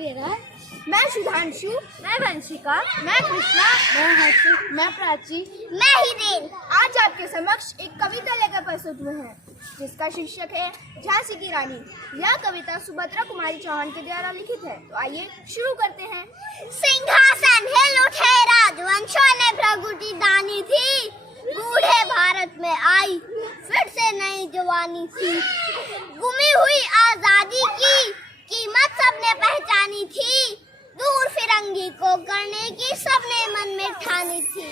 वगैरह। मैं सुधांशु, मैं वंशिका, मैं कृष्णा, मैं हर्षु, मैं प्राची, मैं हिरेन। आज आपके समक्ष एक कविता लेकर प्रस्तुत हुए हैं जिसका शीर्षक है झांसी की रानी। यह कविता सुभद्रा कुमारी चौहान के द्वारा लिखित है। तो आइए शुरू करते हैं। सिंहासन हिल उठे राजवंशों ने प्रगति दानी थी, बूढ़े भारत में आई फिर से नई जवानी थी। गुमी हुई आजादी की कीमत सबने पहचानी थी, दूर फिरंगी को करने की सबने मन में ठानी थी।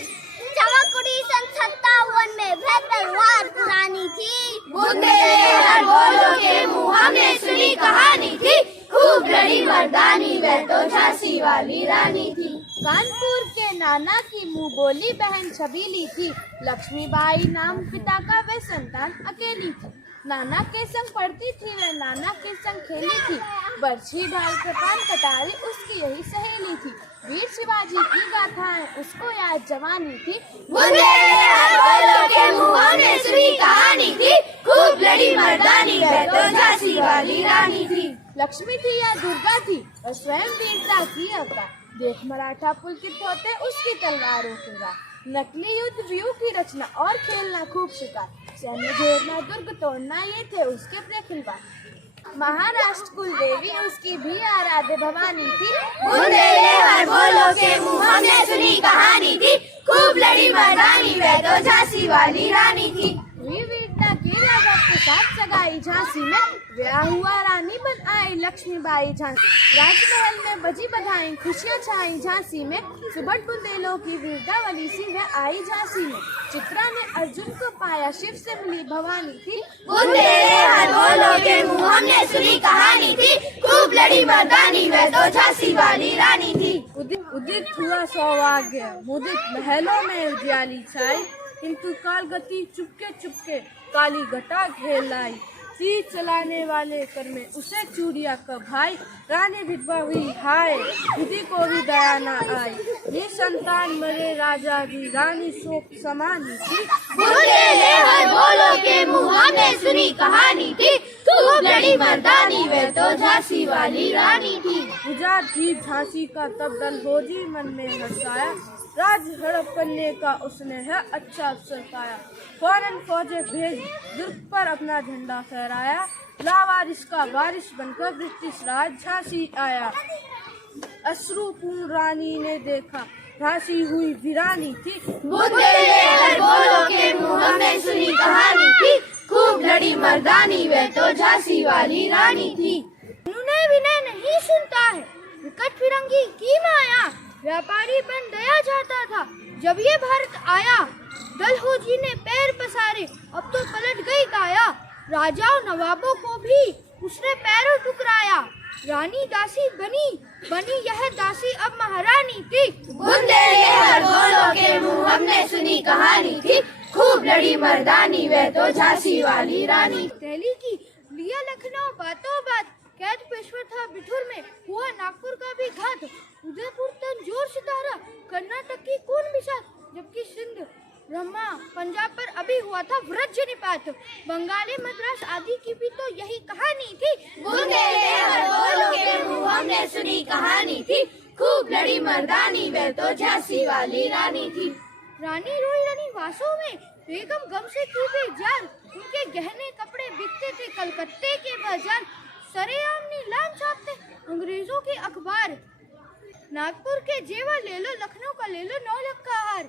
चमक उड़ी सन 57 में तलवार पुरानी थी, बुंदेलहर बोलो के मुँह हमने सुनी कहानी थी। खूब लड़ी मर्दानी वह तो झांसी वाली रानी थी। कानपुर के नाना की मुँह बोली बहन छबीली थी, लक्ष्मीबाई नाम पिता का वे संतान अकेली थी। नाना के संग पढ़ती थी वे, नाना के संग खेली थी, बरछी ढाल के पान कटारी उसकी यही सहेली थी। वीर शिवाजी की गाथाएं उसको याद जवानी थी, बुंदेलहर बोलो के मुँह हमने सुनी कहानी थी। खूब लड़ी मर्दानी वह तो झांसी वाली रानी थी। लक्ष्मी थी या दुर्गा थी और स्वयं वीरता की अवतार। देख मराठा पुलकित होते उसकी तलवारों के राह, नकली युद्ध व्यू की रचना और खेलना खूब शिकार। सैन्य घेरना दुर्ग तोड़ना ये थे उसके प्रिय खिलवाड़। महाराष्ट्र कुल देवी उसकी भी आराध्य भवानी थी, बुंदेलहर बोलो के मुँह हमने सुनी कहानी थी। खूब लड़ी मर्दानी वह तो झांसी वाली रानी थी। वीरता के राजा के साथ सगाई झांसी में, ब्याह हुआ रानी बन आई लक्ष्मीबाई झांसी। राजमहल में बजी बधाई खुशियाँ छाई झांसी में, सुबह बुंदेलों की वीरतावली सी वह आई झांसी में। चित्रा ने अर्जुन को पाया शिव से मिली भवानी थी, बुंदेलहर बोलो के मुँह हमने सुनी कहानी थी। खूब लड़ी मर्दानी वह तो झांसी वाली रानी थी। उदित हुआ सौभाग्य मुदित महलों में उजियाली छाई, किंतु काल गति चुपके चुपके काली घटा घेर लाई। तीर चलाने वाले कर में उसे चूड़िया का भाई, रानी विधवा हुई हाय खुदी को भी दया न आई। ये संतान मरे राजा जी रानी शोक समानी थी, बुंदेलहर बोलो के मुँह हमने सुनी कहानी थी। खूब लड़ी मर्दानी वह तो झांसी वाली रानी थी। गुजार थी झांसी का तब दलहोजी मन में हर्षाया, राज हड़प करने का उसने है अच्छा अवसर पाया। फौरन फौजे भेज दुर्ग पर अपना झंडा फहराया, लावारिस का वारिस बनकर ब्रिटिश राज झांसी आया। अश्रुपूर्ण रानी ने देखा झांसी हुई वीरानी थी, बुंदेलहर बोलो के मुँह हमने सुनी कहानी थी। खूब लड़ी मर्दानी वह तो झांसी वाली रानी थी। उन्हें विनय नहीं सुनता है, विकट फिरंगी की माया, व्यापारी बन दया चाहता था जब ये भारत आया। डलहौजी ने पैर पसारे अब तो पलट गई काया, राजाओं नवाबों को भी उसने पैरों टुकराया। रानी दासी बनी बनी यह दासी अब महारानी थी, बुंदेलहर बोलो के मुँह हमने सुनी कहानी थी। खूब लड़ी मर्दानी वह तो झांसी वाली रानी। दिल्ली की लिया लखनऊ बातों बात, कैद पेशवा था बिठूर में हुआ नागपुर का भी घात। उदयपुर तंजौर सितारा, कर्नाटक की कौन मिसाल, जबकि सिंध ब्रह्मा पंजाब पर अभी हुआ था वज्रनिपात। बंगाली मद्रास आदि की भी तो यही कहानी थी, बुंदेलहर बोलो के मुँह हमने सुनी कहानी थी। खूब लड़ी मर्दानी वह तो झांसी वाली रानी थी। रानी रोई रानी वासों में बेगम गम से की बेजान, उनके गहने कपड़े बिकते थे कलकत्ते के बाजार। सरेआम नीलाम छापते अंग्रेजों के अखबार, नागपुर के जेवर ले लो लखनऊ का ले लो 9 लाख का हार।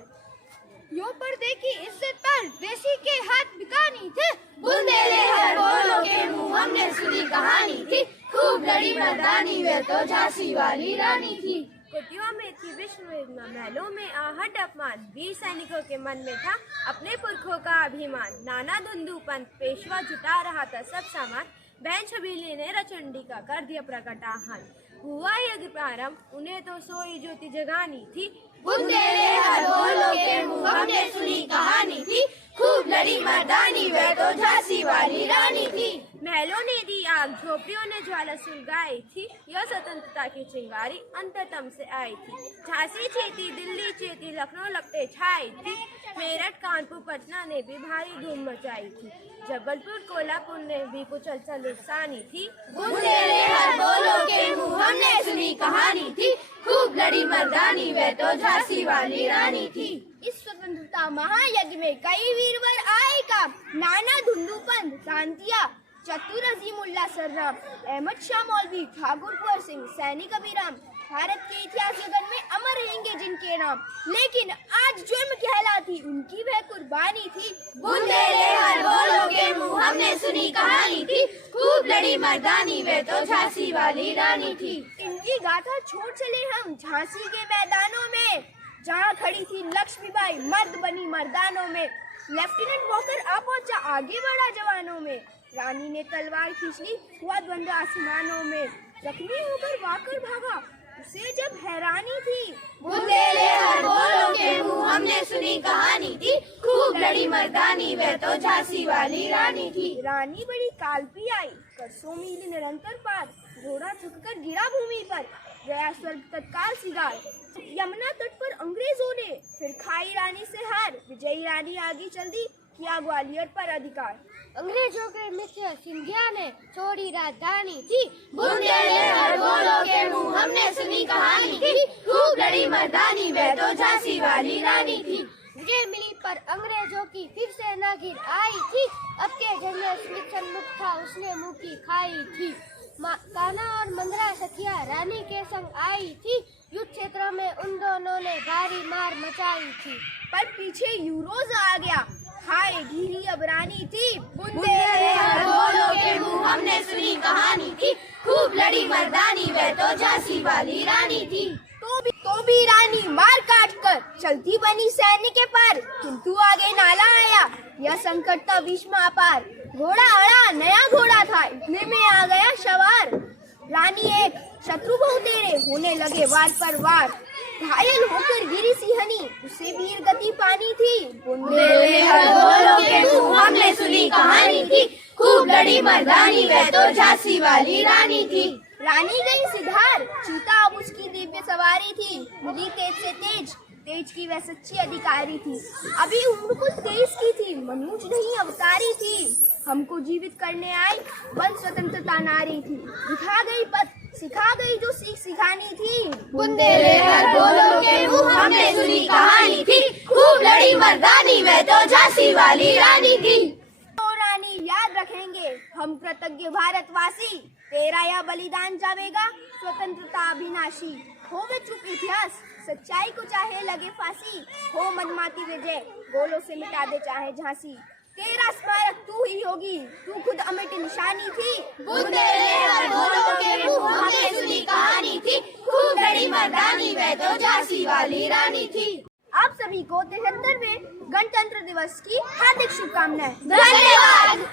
यो पर्दे की इज्जत पर देसी के हाथ बिकानी थे, बुंदेलहर बोलो के मुँह हमने सुनी कहानी थी। खूब लड़ी मर्दानी वह तो झांसी वाली रानी थी। कुटियों में थी विश्व वेदना, महलों में आहट अपमान, वीर सैनिकों के मन में था अपने पुरखों का अभिमान। नाना धुंधु पंत पेशवा जुटा रहा था सब सामान, बहन छबीली ने रचंडी का कर दिया प्रकट आह्वान। हुआ यज्ञ प्रारंभ उन्हें तो सोई ज्योति जगानी थी, बुंदेलहर बोलो के मुँह हमने सुनी कहानी थी। खूब लड़ी मर्दानी वह तो झांसी वाली रानी थी। महलों ने दी आग झोपड़ियों ने ज्वाला सुलगाई थी, यह स्वतंत्रता की चिंगारी अंततम से आई थी। झांसी चेती, दिल्ली चेती, लखनऊ लगते छाई थी, मेरठ कानपुर पटना ने भी भारी धूम मचाई थी, जबलपुर कोल्हापुर ने भी कुछ हलचल उकसानी थी। बुंदेले हर बोलो के मुंह हमने सुनी कहानी थी, खूब लड़ी मर्दानी वे तो झांसी वाली रानी थी। इस स्वतंत्रता महायज्ञ में कई वीरवर आए काम, नाना धुंधु पंत, शांतिया, चतुर अजीमुल्ला सर्राफ, अहमद शाह मौलवी, ठाकुर कुंवर सिंह, सैनिक अभिराम, भारत के इतिहास गगन में अमर रहेंगे जिनके नाम। लेकिन आज जुर्म कहलाती उनकी वह कुर्बानी थी। बुंदेले हर बोलो के मुंह हमने सुनी कहानी थी, खूब लड़ी मर्दानी वे तो झांसी वाली रानी थी। इनकी गाथा छोड़ चले हम झांसी के मैदानों में, जहाँ खड़ी थी लक्ष्मीबाई मर्द बनी मर्दानों में। लेफ्टिनेंट वॉकर आ पहुंचा, आगे बढ़ा जवानों में, रानी ने तलवार खींच ली, हुआ द्वंद्व आसमानों में। जख्मी होकर वाकर भागा, उसे जब हैरानी थी। बुंदेले हर बोलो के मुंह हमने सुनी कहानी थी, खूब लड़ी मर्दानी वे तो झांसी वाली रानी थी। रानी बड़ी कालपी आई, करसों मील निरंतर पार, घोड़ा झुककर गिरा भूमि पर, गया स्वर्ग तत्काल सिगार। यमुना तट पर अंग्रेजों ने फिर खाई रानी से हार, विजयी रानी आगे चल दी, किया ग्वालियर पर अधिकार। अंग्रेजों के मित्र सिंधिया ने छोड़ी राजधानी थी। बुंदेले हर बोलो के मुंह हमने सुनी कहानी थी, खूब लड़ी मर्दानी वे तो झांसी वाली रानी थी। विजय मिली पर अंग्रेजों की फिर सेना गिर आई थी, अब के जनरल स्मिथ सन्मुख था उसने मुंह की खाई थी। कान्हा और मंगरा सखिया रानी के संग आई थी, युद्ध क्षेत्र में उन दोनों ने भारी मार मचाई थी। पर पीछे यूरोज आ गया, हाय घिरी अब रानी थी। बुंदेले हर बोलो के मुंह हमने सुनी कहानी थी, खूब लड़ी मर्दानी वे तो झांसी वाली रानी थी। तो भी रानी मार काट कर चलती बनी सैन्य के पार, किंतु आगे नाला आया, यह संकट था भीष्म अपार। घोड़ा अड़ा, नया घोड़ा था, इतने में आ गया सवार। रानी एक, शत्रु बहु तेरे, होने लगे वार पर वार। घायल होकर गिरी सिंहनी, उसे वीर गति पानी थी। बुंदेले हर बोलो के मुंह हमने सुनी कहानी थी, खूब लड़ी मर्दानी वे तो झांसी वाली रानी थी। रानी गई सिधार, चीता अब उसकी दिव्य सवारी थी, मिली तेज से तेज, तेज की वह सच्ची अधिकारी थी। अभी उम्र कुछ 23 की थी, मनुज नहीं अवतारी थी। हमको जीवित करने आई बन स्वतंत्रता नारी थी, दिखा गई पथ, सिखा गई जो सीख सिखानी थी। बुंदेले हर बोलो के मुंह हमने सुनी कहानी थी, खूब लड़ी मर्दानी वे तो झांसी वाली रानी थी। तो रानी याद रखेंगे हम कृतज्ञ भारतवासी, तेरा यह बलिदान जावेगा स्वतंत्रता अभिनाशी। हो वे चुप इतिहास, सच्चाई को चाहे लगे फांसी, हो मनमाती विजय, गोलों से मिटा दे चाहे झांसी। तेरा स्मारक तू ही होगी, तू खुद अमिट निशानी थी। बुंदेले हर बोलो के मुंह हमने सुनी कहानी थी, खूब लड़ी मर्दानी वे तो झांसी वाली रानी थी। आप सभी को 73वें गणतंत्र दिवस की हार्दिक शुभकामनाएं। धन्यवाद।